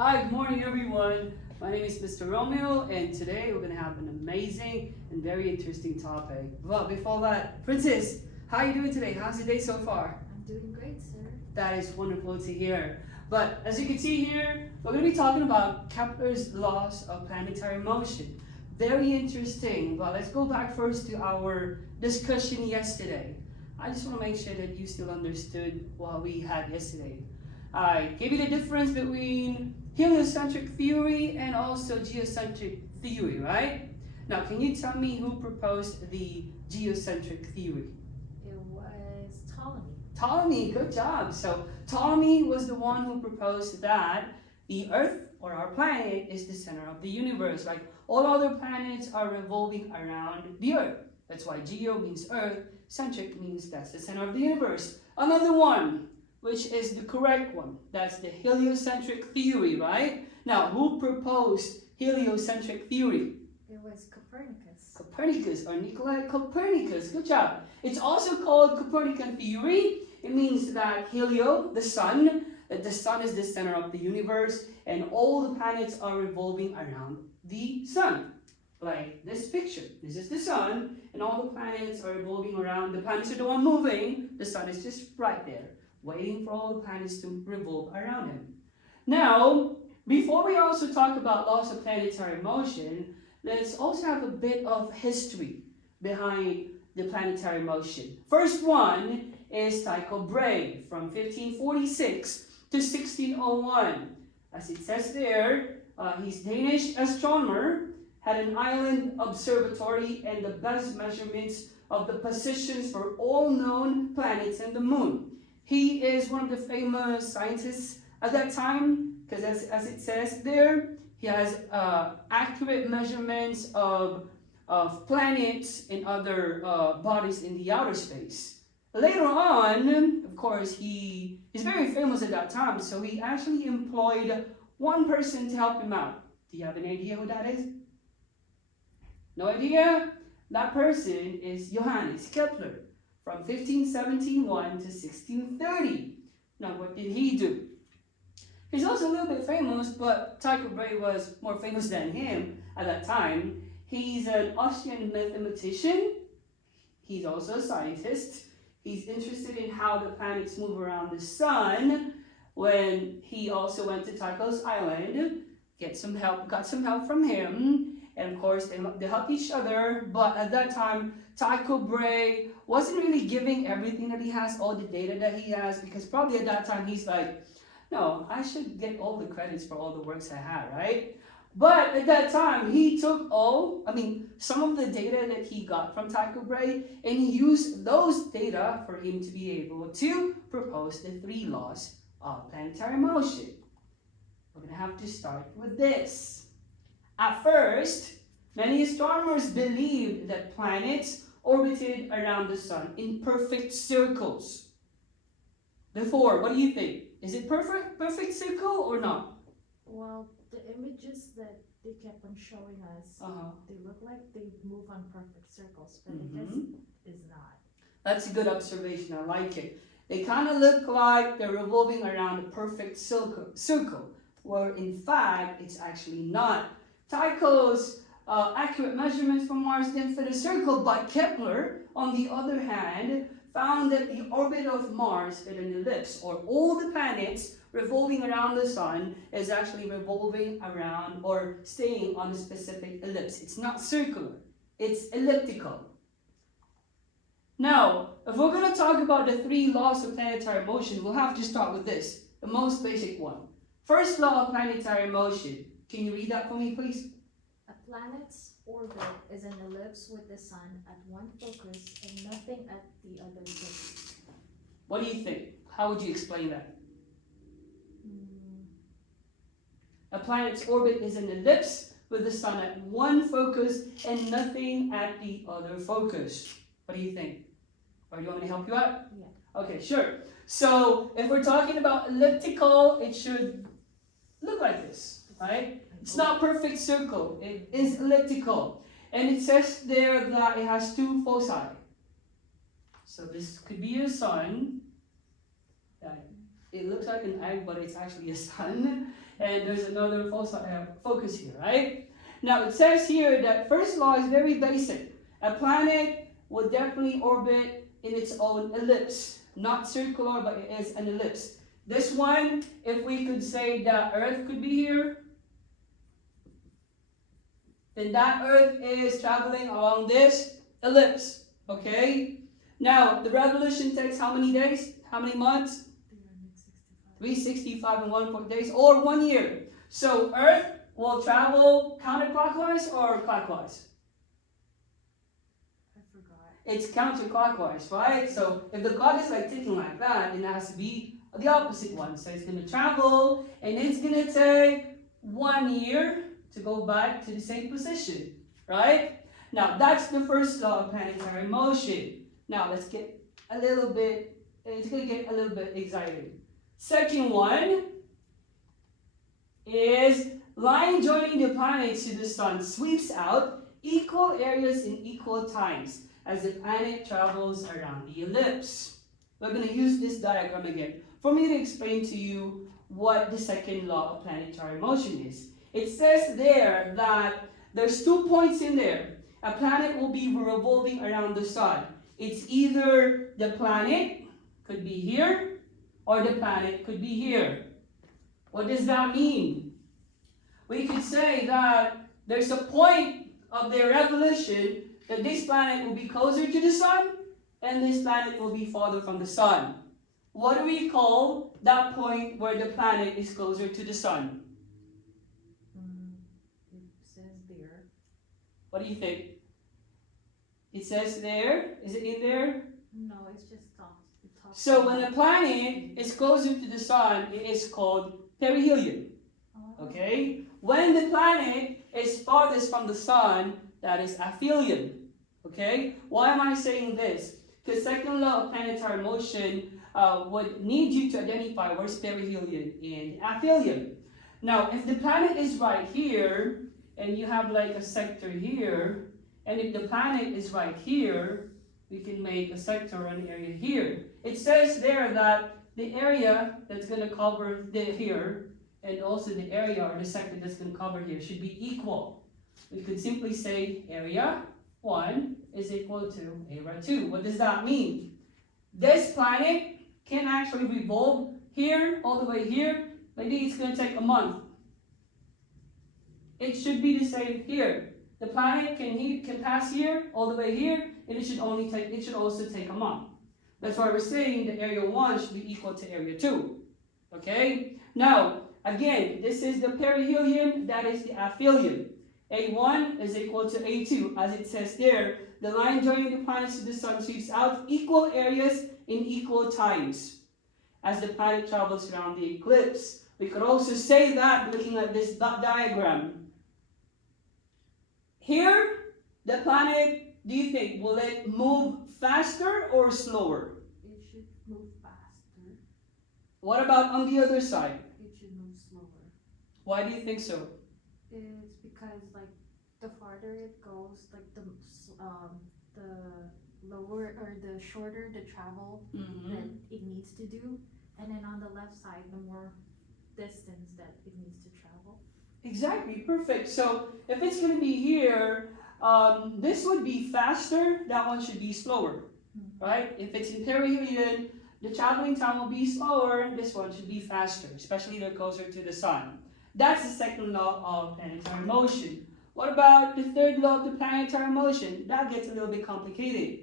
Hi, good morning everyone. My name is Mr. Romeo and today we're going to have an amazing and very interesting topic. But before that, Princess, how are you doing today? How's the day so far? I'm doing great, sir. That is wonderful to hear. But as you can see here, we're going to be talking about Kepler's laws of planetary motion. Very interesting. But let's go back first to our discussion yesterday. I just want to make sure that you still understood what we had yesterday. I gave you the difference between heliocentric theory and also geocentric theory, right? Now, can you tell me who proposed the geocentric theory? It was Ptolemy. Ptolemy, good job. So Ptolemy was the one who proposed that the Earth or our planet is the center of the universe. Like all other planets are revolving around the Earth. That's why geo means Earth, centric means that's the center of the universe. Another one, which is the correct one, that's the heliocentric theory, right? Now, who proposed heliocentric theory? It was Copernicus. Copernicus, or Nikolai Copernicus, good job. It's also called Copernican theory. It means that helio, the sun is the center of the universe and all the planets are revolving around the sun. Like this picture, this is the sun and all the planets are revolving around, the planets are the one moving, the sun is just right there, waiting for all the planets to revolve around him. Now, before we also talk about laws of planetary motion, let's also have a bit of history behind the planetary motion. First one is Tycho Brahe from 1546 to 1601. As it says there, he's Danish astronomer, had an island observatory and the best measurements of the positions for all known planets and the moon. He is one of the famous scientists at that time because as it says there, he has accurate measurements of planets and other bodies in the outer space. Later on, of course, he is very famous at that time, so he actually employed one person to help him out. Do you have any idea who that is? No idea? That person is Johannes Kepler from 1571 to 1630. Now, what did he do? He's also a little bit famous, but Tycho Brahe was more famous than him at that time. He's an Austrian mathematician. He's also a scientist. He's interested in how the planets move around the sun. When he also went to Tycho's island, got some help from him. And of course, they help each other. But at that time, Tycho Brahe wasn't really giving everything that he has, all the data that he has, because probably at that time he's like, no, I should get all the credits for all the works I had, right? But at that time, he took some of the data that he got from Tycho Brahe, and he used those data for him to be able to propose the three laws of planetary motion. We're going to have to start with this. At first, many astronomers believed that planets orbited around the sun in perfect circles. Therefore, what do you think? Is it perfect circle or not? Well, the images that they kept on showing us, they look like they move on perfect circles, but I guess it is not. That's a good observation. I like it. They kind of look like they're revolving around a perfect circle, where in fact, it's actually not. Tycho's accurate measurements from Mars didn't fit a circle, but Kepler, on the other hand, found that the orbit of Mars fit an ellipse, or all the planets revolving around the sun is actually revolving around or staying on a specific ellipse. It's not circular, it's elliptical. Now, if we're going to talk about the three laws of planetary motion, we'll have to start with this, the most basic one. First law of planetary motion. Can you read that for me, please? A planet's orbit is an ellipse with the sun at one focus and nothing at the other focus. What do you think? How would you explain that? A planet's orbit is an ellipse with the sun at one focus and nothing at the other focus. What do you think? Or do you want me to help you out? Yeah. Okay, sure. So if we're talking about elliptical, it should look like this, right? It's not perfect circle, it is elliptical. And it says there that it has two foci. So this could be a sun. it looks like an egg, but it's actually a sun. And there's another focus here, right? Now it says here that first law is very basic. A planet will definitely orbit in its own ellipse, not circular, but it is an ellipse. This one, if we could say that Earth could be here, then that Earth is traveling along this ellipse, okay? Now, the revolution takes how many days? How many months? 365 and 1/4 days, or 1 year. So Earth will travel counterclockwise or clockwise? I forgot. It's counterclockwise, right? So if the clock is like ticking like that, then it has to be the opposite one. So it's going to travel, and it's going to take 1 year to go back to the same position, right? Now that's the first law of planetary motion. Now let's get a little bit, it's going to get a little bit exciting. Second one is line joining the planets to the sun sweeps out equal areas in equal times as the planet travels around the ellipse. We're going to use this diagram again for me to explain to you what the second law of planetary motion is. It says there that there's 2 points in there. A planet will be revolving around the sun. It's either the planet could be here, or the planet could be here. What does that mean? We could say that there's a point of their revolution that this planet will be closer to the sun and this planet will be farther from the sun. What do we call that point where the planet is closer to the sun? It says there. What do you think? It says there? Is it in there? No, it's just talks. So when a planet is closer to the sun, it is called perihelion. Okay? When the planet is farthest from the sun, that is aphelion. Okay? Why am I saying this? Because second law of planetary motion would need you to identify where's perihelion and aphelion. Now, if the planet is right here, and you have like a sector here, and if the planet is right here, we can make a sector or an area here. It says there that the area that's going to cover here and also the area or the sector that's going to cover here should be equal. We could simply say area 1 is equal to area 2. What does that mean? This planet can actually revolve here all the way here. Maybe it's going to take a month. It should be the same here. The planet can pass here all the way here, and it should also take a month. That's why we're saying the area 1 should be equal to area 2. Okay? Now, again, this is the perihelion, that is the aphelion. A1 is equal to A2. As it says there, the line joining the planets to the sun sweeps out equal areas in equal times as the planet travels around the eclipse. We could also say that looking at this diagram. Here, the planet, do you think, will it move faster or slower? It should move faster. What about on the other side? It should move slower. Why do you think so? It's because like the farther it goes, like the lower or the shorter the travel that it needs to do, and then on the left side, the more distance that it needs to travel. Exactly, perfect. So if it's going to be here, this would be faster, that one should be slower, right? If it's in perihelion, the traveling time will be slower, this one should be faster, especially the closer to the sun. That's the second law of planetary motion. What about the third law of the planetary motion? That gets a little bit complicated.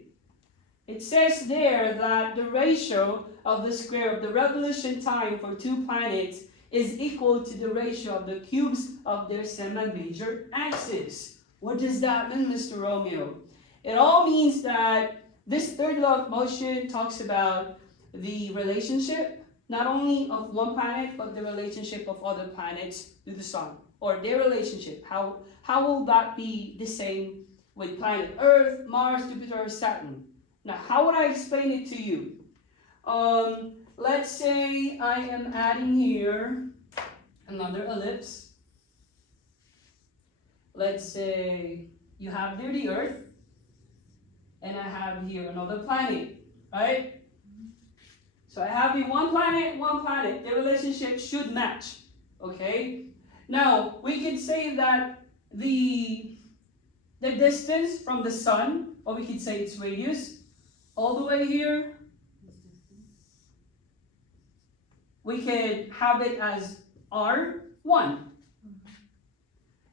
It says there that the ratio of the square of the revolution time for two planets is equal to the ratio of the cubes of their semi-major axis. What does that mean, Mr. Romeo? It all means that this third law of motion talks about the relationship, not only of one planet, but the relationship of other planets to the sun, or their relationship. How will that be the same with planet Earth, Mars, Jupiter, or Saturn? Now, how would I explain it to you? Let's say I am adding here another ellipse. Let's say you have there the Earth, and I have here another planet, right? So I have the one planet, the relationship should match, okay? Now, we could say that the distance from the sun, or we could say its radius, all the way here, we could have it as R1.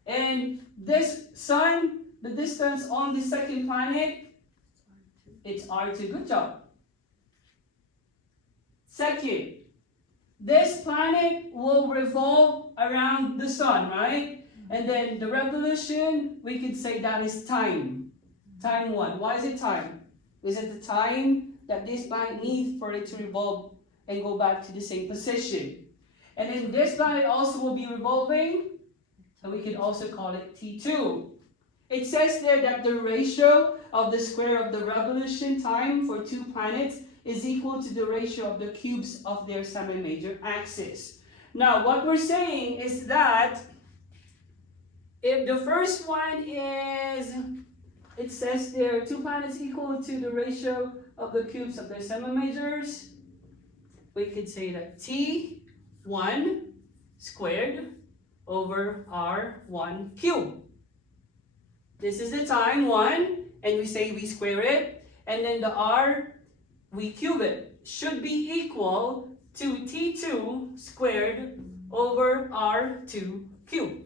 And this sun, the distance on the second planet, it's R2. Good job. Second, this planet will revolve around the sun, right? And then the revolution, we could say that is time. Time 1. Why is it time? Is it the time that this planet needs for it to revolve and go back to the same position? And then this planet also will be revolving, so we can also call it T2. It says there that the ratio of the square of the revolution time for two planets is equal to the ratio of the cubes of their semi-major axis. Now, what we're saying is that if the first one is, it says there, two planets equal to the ratio of the cubes of their semi-majors, we could say that T1 squared over R1 cubed. This is the time 1, and we say we square it, and then the R, we cube it. Should be equal to T2 squared over R2 cubed.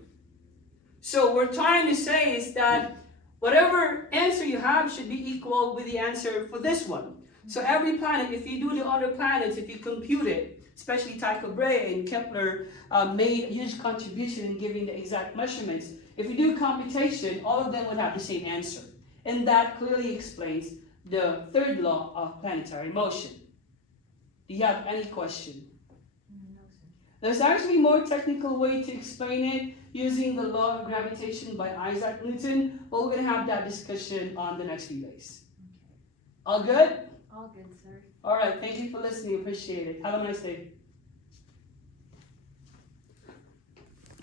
So we're trying to say is that whatever answer you have should be equal with the answer for this one. So every planet, if you do the other planets, if you compute it, especially Tycho Brahe and Kepler made a huge contribution in giving the exact measurements. If you do computation, all of them would have the same answer. And that clearly explains the third law of planetary motion. Do you have any question? No, sir. There's actually a more technical way to explain it using the law of gravitation by Isaac Newton, but we're going to have that discussion on the next few days. Okay. All good? All good, sir. All right, thank you for listening. Appreciate it. Have a nice day.